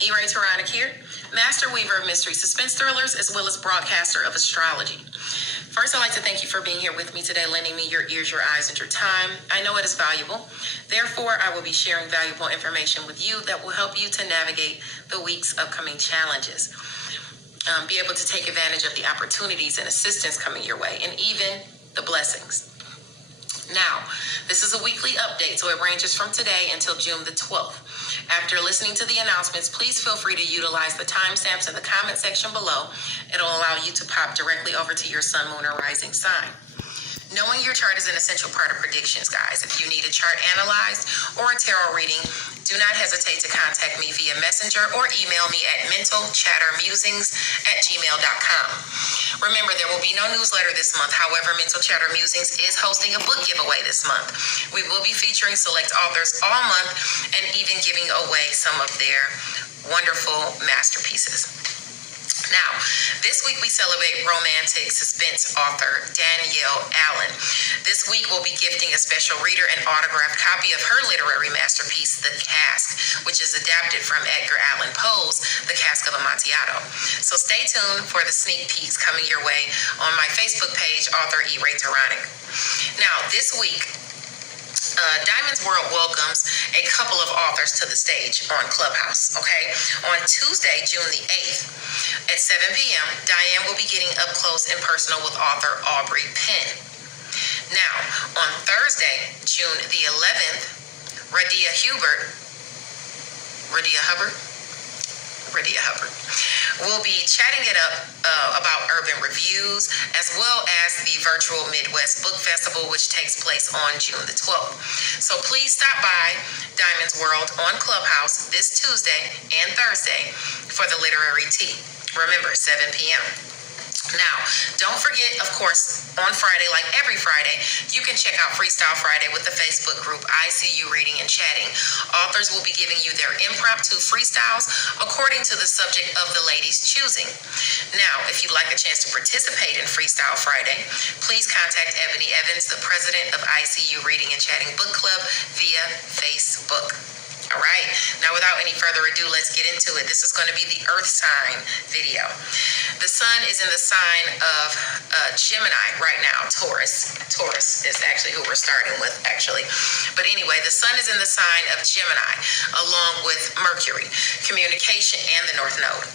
E-Ray Taronic here, master weaver of mystery suspense thrillers, as well as broadcaster of astrology. First, I'd like to thank you for being here with me today, lending me your ears, your eyes, and your time. I know it is valuable. Therefore, I will be sharing valuable information with you that will help you to navigate the week's upcoming challenges. Be able to take advantage of the opportunities and assistance coming your way, and even the blessings. Now, this is a weekly update, so it ranges from today until June the 12th. After listening to the announcements, please feel free to utilize the timestamps in the comment section below. It'll allow you to pop directly over to your sun, moon, or rising sign. Knowing your chart is an essential part of predictions, guys. If you need a chart analyzed or a tarot reading, do not hesitate to contact me via messenger or email me at mentalchattermusings@gmail.com. Remember, there will be no newsletter this month. However, Mental Chatter Musings is hosting a book giveaway this month. We will be featuring select authors all month and even giving away some of their wonderful masterpieces. Now, this week we celebrate romantic suspense author Danielle Allen. This week we'll be gifting a special reader an autographed copy of her literary masterpiece, The Cask, which is adapted from Edgar Allan Poe's The Cask of Amontillado. So stay tuned for the sneak peeks coming your way on my Facebook page, author E-Ray Taronic. Now, this week, Diamond's World welcomes a couple of authors to the stage on Clubhouse, okay? On Tuesday, June the 8th, at 7 p.m., Diane will be getting up close and personal with author Aubrey Penn. Now, on Thursday, June the 11th, Radia Hubbard will be chatting it up about urban reviews, as well as the virtual Midwest Book Festival, which takes place on June the 12th. So please stop by Diamond's World on Clubhouse this Tuesday and Thursday for the literary tea. Remember, 7 p.m. Now, don't forget, of course, on Friday, like every Friday, you can check out Freestyle Friday with the Facebook group I See You Reading and Chatting. Authors will be giving you their impromptu freestyles according to the subject of the lady's choosing. Now, if you'd like a chance to participate in Freestyle Friday, please contact Ebony Evans, the president of I See You Reading and Chatting Book Club, via Facebook. All right, now without any further ado, let's get into it. This is going to be the Earth sign video. The sun is in the sign of Gemini right now, Taurus. Taurus is actually who we're starting with, actually. But anyway, the sun is in the sign of Gemini, along with Mercury, communication, and the North Node.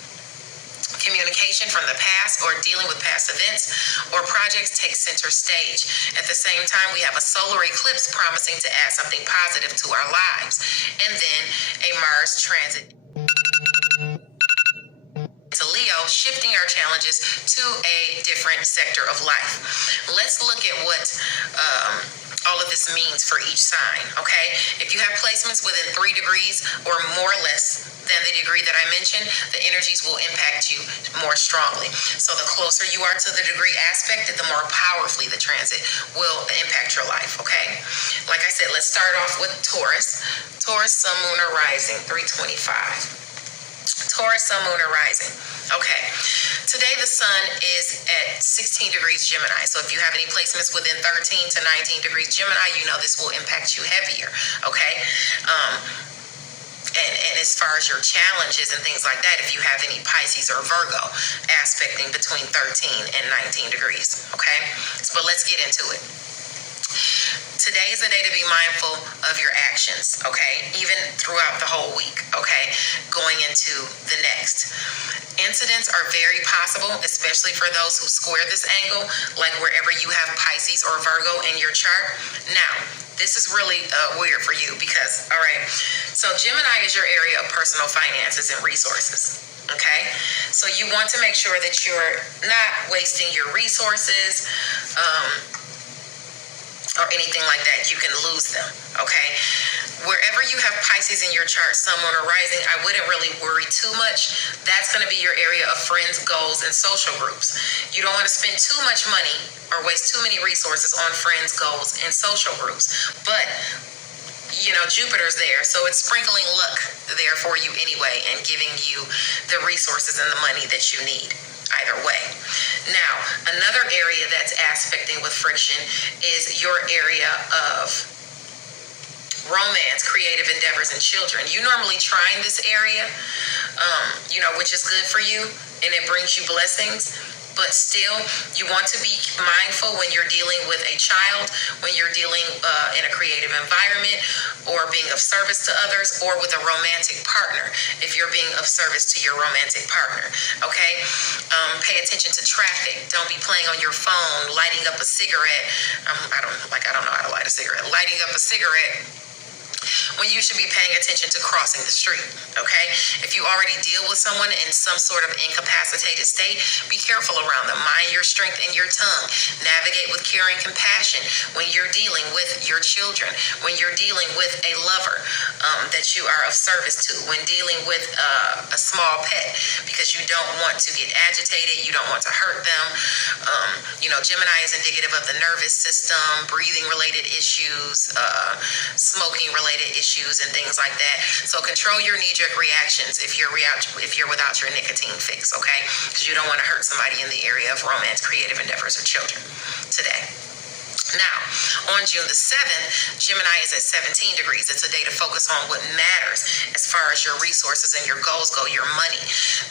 Communication from the past or dealing with past events or projects takes center stage. At the same time, we have a solar eclipse promising to add something positive to our lives. And then a Mars transit to Leo, shifting our challenges to a different sector of life. Let's look at what all of this means for each sign, okay? If you have placements within 3 degrees or more or less than the degree that I mentioned, the energies will impact you more strongly. So the closer you are to the degree aspected, the more powerfully the transit will impact your life, okay? Like I said, let's start off with Taurus. Taurus, sun, moon, or rising, 325. Taurus, sun, moon, or rising. Okay. Today, the sun is at 16 degrees Gemini. So if you have any placements within 13 to 19 degrees Gemini, you know this will impact you heavier. Okay. And as far as your challenges and things like that, if you have any Pisces or Virgo aspecting between 13 and 19 degrees. Okay. But let's get into it. Today is a day to be mindful of your actions, okay? Even throughout the whole week, okay? Going into the next. Incidents are very possible, especially for those who square this angle, like wherever you have Pisces or Virgo in your chart. Now, this is really weird for you because, all right, so Gemini is your area of personal finances and resources. Okay, so you want to make sure that you're not wasting your resources, or anything like that. You can lose them, okay? Wherever you have Pisces in your chart, sun, moon, or rising, I wouldn't really worry too much. That's going to be your area of friends, goals, and social groups. You don't want to spend too much money or waste too many resources on friends, goals, and social groups. But, you know, Jupiter's there, so it's sprinkling luck there for you anyway and giving you the resources and the money that you need. Either way. Now, another area that's aspecting with friction is your area of romance, creative endeavors, and children. You normally try in this area which is good for you and it brings you blessings. But still, you want to be mindful when you're dealing with a child, when you're dealing in a creative environment, or being of service to others, or with a romantic partner, if you're being of service to your romantic partner, okay? Pay attention to traffic. Don't be playing on your phone, lighting up a cigarette. I don't know how to light a cigarette. Lighting up a cigarette when you should be paying attention to crossing the street, okay? If you already deal with someone in some sort of incapacitated state, be careful around them. Mind your strength and your tongue. Navigate with care and compassion when you're dealing with your children, when you're dealing with a lover that you are of service to, when dealing with a small pet, because you don't want to get agitated, you don't want to hurt them. Gemini is indicative of the nervous system, breathing-related issues, smoking-related issues, and things like that. So control your knee-jerk reactions if you're without your nicotine fix, okay? Because you don't want to hurt somebody in the area of romance, creative endeavors, or children today. Now, on June the 7th, Gemini is at 17 degrees. It's a day to focus on what matters as far as your resources and your goals go, your money.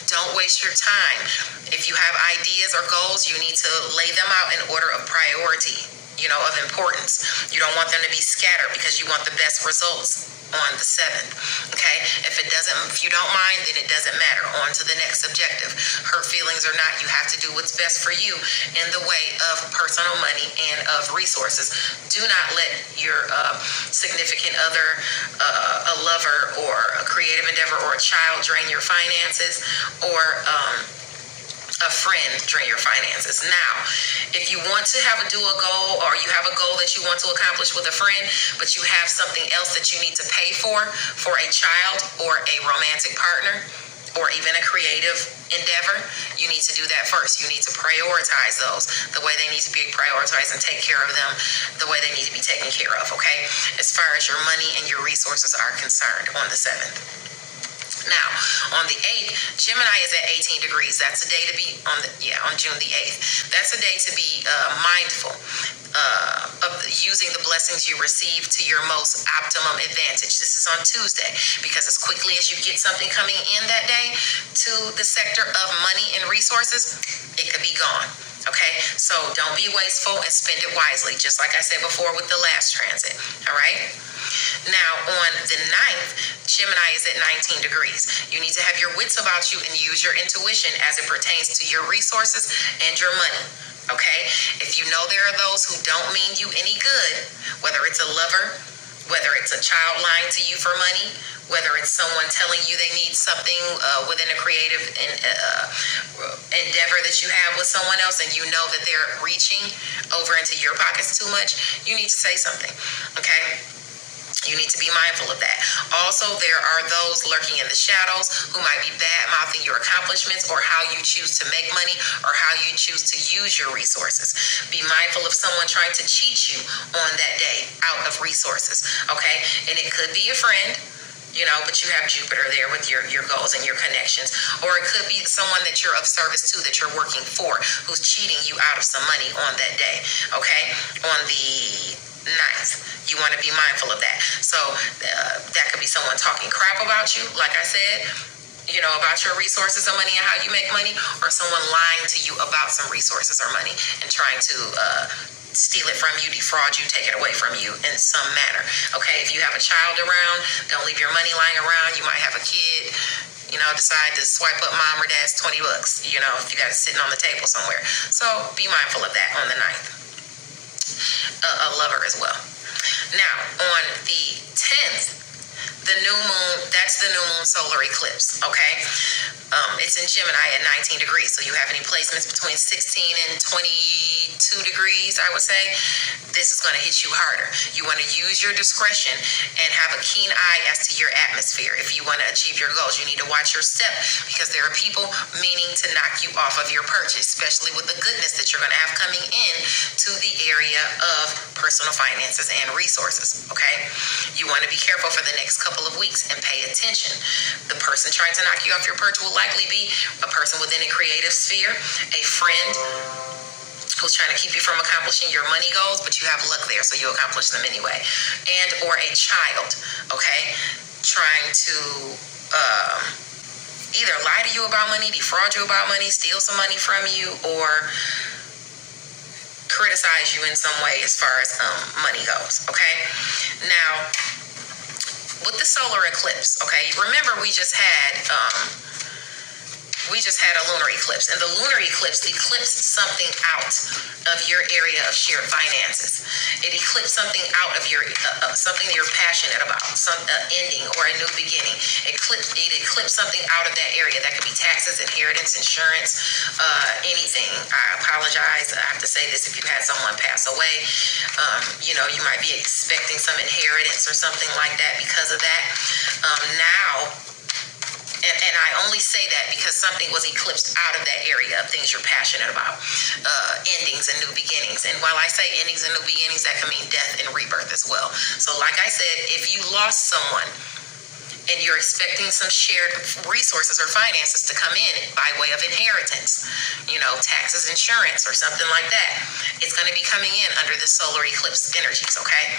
Don't waste your time. If you have ideas or goals, you need to lay them out in order of priority, of importance. You don't want them to be scattered because you want the best results on the 7th, okay? If you don't mind, then it doesn't matter. On to the next objective. Hurt feelings or not, you have to do what's best for you in the way of personal money and of resources. Do not let your significant other, a lover, or a creative endeavor, or a child drain your finances, or a friend drain your finances. Now, if you want to do a goal, or you have a goal that you want to accomplish with a friend, but you have something else that you need to pay for a child or a romantic partner, or even a creative endeavor, you need to do that first. You need to prioritize those the way they need to be prioritized and take care of them the way they need to be taken care of, okay? As far as your money and your resources are concerned on the 7th. Now, on the 8th, Gemini is at 18 degrees. That's a day to be on June the 8th. That's a day to be mindful of using the blessings you receive to your most optimum advantage. This is on Tuesday, because as quickly as you get something coming in that day to the sector of money and resources, it could be gone. Okay, so don't be wasteful and spend it wisely, just like I said before with the last transit. All right. Now, on the 9th, Gemini is at 19 degrees. You need to have your wits about you and use your intuition as it pertains to your resources and your money, okay? If you know there are those who don't mean you any good, whether it's a lover, whether it's a child lying to you for money, whether it's someone telling you they need something within a creative endeavor that you have with someone else, and you know that they're reaching over into your pockets too much, you need to say something, okay? You need to be mindful of that. Also, there are those lurking in the shadows who might be bad-mouthing your accomplishments, or how you choose to make money, or how you choose to use your resources. Be mindful of someone trying to cheat you on that day out of resources, okay? And it could be a friend, but you have Jupiter there with your goals and your connections. Or it could be someone that you're of service to, that you're working for, who's cheating you out of some money on that day, okay? On the 9th, you want to be mindful of that. So that could be someone talking crap about you, like I said, about your resources or money and how you make money, or someone lying to you about some resources or money and trying to steal it from you, defraud you, take it away from you in some manner. Okay, if you have a child around, don't leave your money lying around. You might have a kid, decide to swipe up mom or dad's $20, if you got it sitting on the table somewhere. So be mindful of that on the 9th. A lover as well. Now, on the 10th, the new moon, that's the new moon solar eclipse, okay? It's in Gemini at 19 degrees, so you have any placements between 16 and 22 degrees, I would say, this is going to hit you harder. You want to use your discretion and have a keen eye as to your atmosphere. If you want to achieve your goals, you need to watch your step, because there are people meaning to knock you off of your perch, especially with the goodness that you're going to have coming in to the area of personal finances and resources, okay? You want to be careful for the next couple of weeks and pay attention. The person trying to knock you off your perch will likely be a person within a creative sphere, a friend who's trying to keep you from accomplishing your money goals, but you have luck there, so you accomplish them anyway. And or a child, okay, trying to you about money, defraud you about money, steal some money from you, or criticize you in some way as far as money goes. Okay, now with the solar eclipse, okay, remember we just had a lunar eclipse, and the lunar eclipse eclipsed something out of your area of shared finances. It eclipsed something out of your something that you're passionate about, some ending or a new beginning. It eclipsed something out of that area. That could be taxes, inheritance, insurance, anything. I apologize. I have to say this: if you had someone pass away, you might be expecting some inheritance or something like that because of that. Now. And I only say that because something was eclipsed out of that area of things you're passionate about, endings and new beginnings. And while I say endings and new beginnings, that can mean death and rebirth as well. So like I said, if you lost someone and you're expecting some shared resources or finances to come in by way of inheritance, taxes, insurance, or something like that, it's going to be coming in under the solar eclipse energies, okay?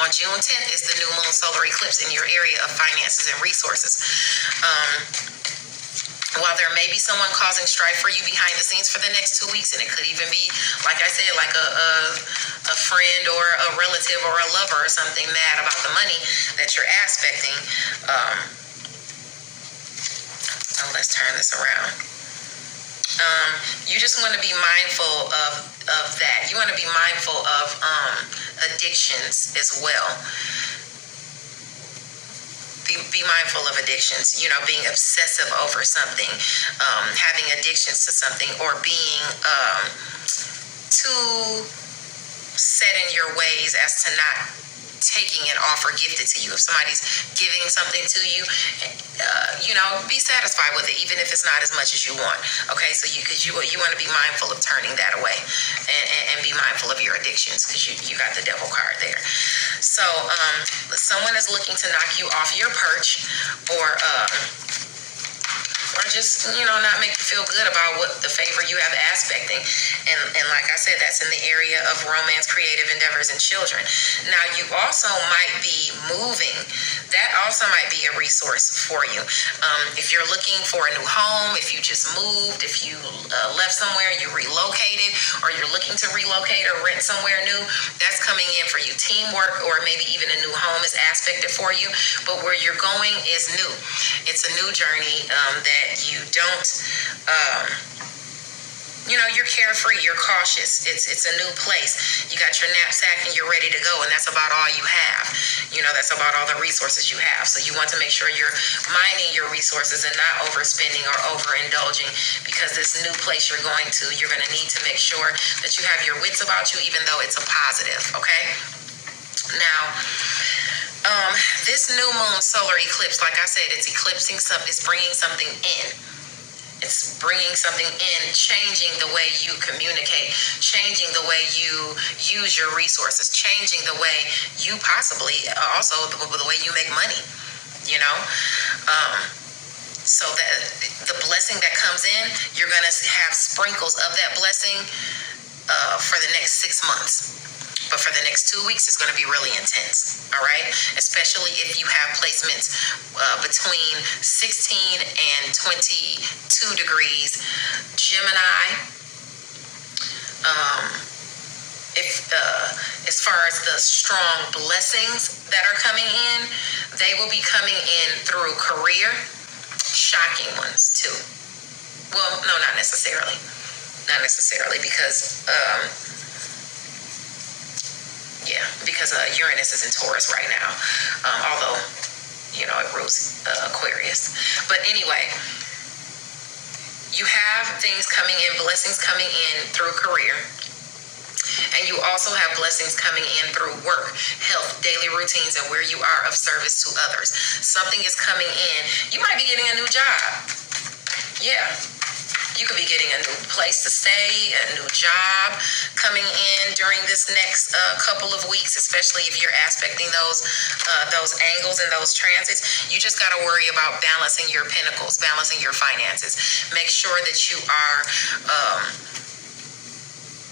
On June 10th is the new moon solar eclipse in your area of finances and resources. While there may be someone causing strife for you behind the scenes for the next 2 weeks, and it could even be, like I said, like a friend or a relative or a lover or something mad about the money that you're aspecting. Let's turn this around. You just want to be mindful of that. You want to be mindful of addictions as well. Be mindful of addictions, being obsessive over something, having addictions to something, or being too set in your ways as to not taking an offer gifted to you. If somebody's giving something to you, be satisfied with it, even if it's not as much as you want. Okay, so you want to be mindful of turning that away, and be mindful of your addictions, because you got the devil card there. So someone is looking to knock you off your perch, or just not make you feel good about what the favor you have aspecting. And like I said, that's in the area of romance, creative endeavors, and children. Now, you also might be moving. That also might be a resource for you. If you're looking for a new home, if you just moved, if you left somewhere, you relocated, or you're looking to relocate or rent somewhere new, that's coming in for you. Teamwork, or maybe even a new home, is aspected for you. But where you're going is new. It's a new journey that you don't, you're carefree, you're cautious. It's a new place. You got your knapsack and you're ready to go, and that's about all you have. That's about all the resources you have. So you want to make sure you're mining your resources and not overspending or overindulging, because this new place you're going to, you're going to need to make sure that you have your wits about you, even though it's a positive, okay? Now, this new moon solar eclipse, like I said, it's eclipsing something, it's bringing something in. It's bringing something in, changing the way you communicate, changing the way you use your resources, changing the way you possibly also the way you make money, so that the blessing that comes in, you're going to have sprinkles of that blessing for the next 6 months. But for the next 2 weeks, it's going to be really intense, all right? Especially if you have placements between 16 and 22 degrees Gemini. As far as the strong blessings that are coming in, they will be coming in through career, shocking ones too. Well, no, not necessarily. Not necessarily, because... because Uranus is in Taurus right now, although, it rules Aquarius. But anyway, you have things coming in, blessings coming in through career, and you also have blessings coming in through work, health, daily routines, and where you are of service to others. Something is coming in. You might be getting a new job. Yeah. You could be getting a new place to stay, a new job coming in during this next couple of weeks, especially if you're aspecting those angles and those transits. You just got to worry about balancing your pinnacles, balancing your finances. Make sure that you are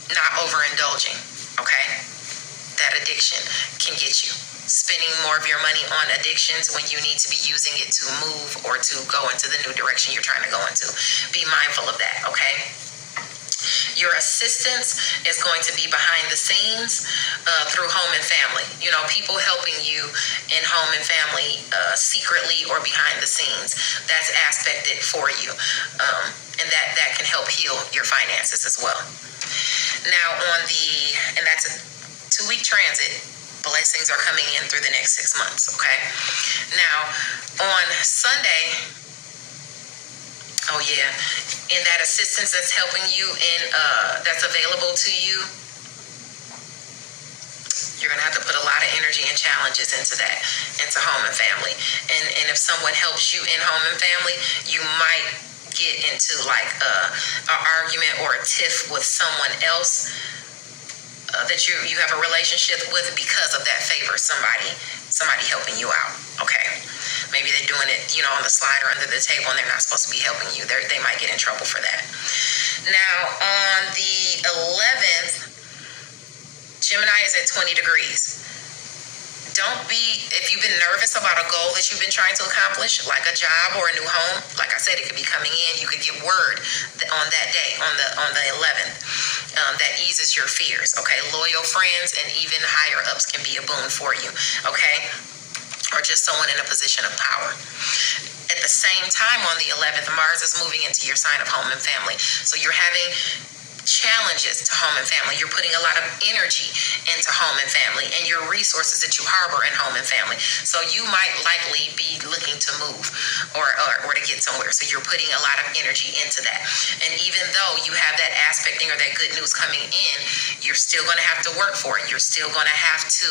not overindulging, okay? That addiction can get you. spending more of your money on addictions when you need to be using it to move or to go into the new direction you're trying to go into. Be mindful of that, okay? Your assistance is going to be behind the scenes through home and family. You know, people helping you in home and family secretly or behind the scenes. That's aspected for you. And that can help heal your finances as well. Now and that's a 2-week transit. Blessings are coming in through the next 6 months, okay? Now, on Sunday, oh yeah, and that assistance that's helping you in, that's available to you, you're going to have to put a lot of energy and challenges into that, into home and family. And if someone helps you in home and family, you might get into like an argument or a tiff with someone else that you have a relationship with because of that favor, somebody helping you out, okay? Maybe they're doing it, you know, on the slide or under the table, and they're not supposed to be helping you. They might get in trouble for that. Now, on the 11th, Gemini is at 20 degrees. If you've been nervous about a goal that you've been trying to accomplish, like a job or a new home, like I said, it could be coming in. You could get word on that day, on the 11th. That eases your fears, okay? Loyal friends and even higher ups can be a boon for you, okay? Or just someone in a position of power. At the same time, on the 11th, Mars is moving into your sign of home and family. So you're having challenges to home and family. You're putting a lot of energy into home and family and your resources that you harbor in home and family. So you might likely be looking to move or to get somewhere. So you're putting a lot of energy into that. And even though you have that aspecting or that good news coming in, you're still going to have to work for it. You're still going to have to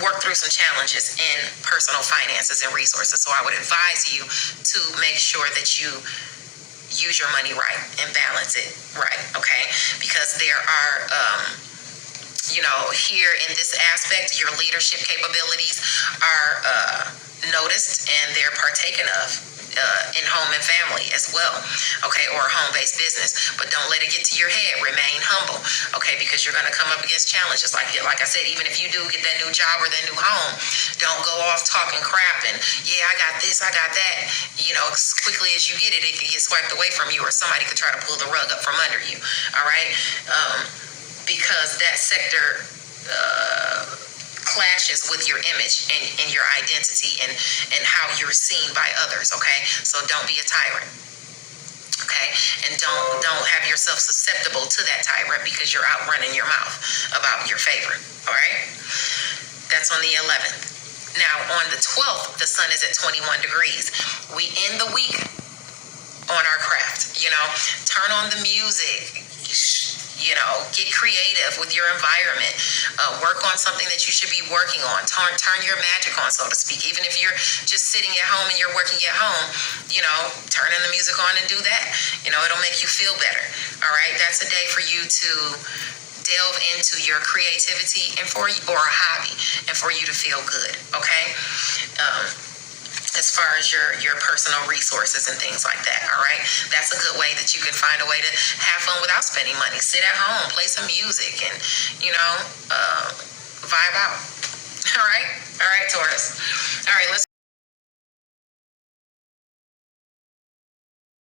work through some challenges in personal finances and resources. So I would advise you to make sure that you use your money right and balance it right, okay? Because there are, here in this aspect, your leadership capabilities are noticed and they're partaken of in home and family as well, okay, or home-based business. But don't let it get to your head. Remain humble, okay, because you're going to come up against challenges. Like I said, even if you do get that new job or that new home, don't go off talking crap and, yeah, I got this, I got that. You know, as quickly as you get it, it could get swiped away from you or somebody could try to pull the rug up from under you, all right? Because that sector clashes with your image and your identity and how you're seen by others, okay? So don't be a tyrant, okay? And don't have yourself susceptible to that tyrant because you're out running your mouth about your favor, all right? That's on the 11th. Now, on the 12th, the sun is at 21 degrees. We end the week on our craft, you know? Turn on the music. You know, get creative with your environment. Work on something that you should be working on. Turn your magic on, so to speak. Even if you're just sitting at home and you're working at home, you know, turning the music on and do that. You know, it'll make you feel better. All right, that's a day for you to delve into your creativity and or a hobby, and for you to feel good. Okay. As far as your personal resources and things like that, all right? That's a good way that you can find a way to have fun without spending money. Sit at home, play some music, and, vibe out. All right? All right, Taurus. All right, let's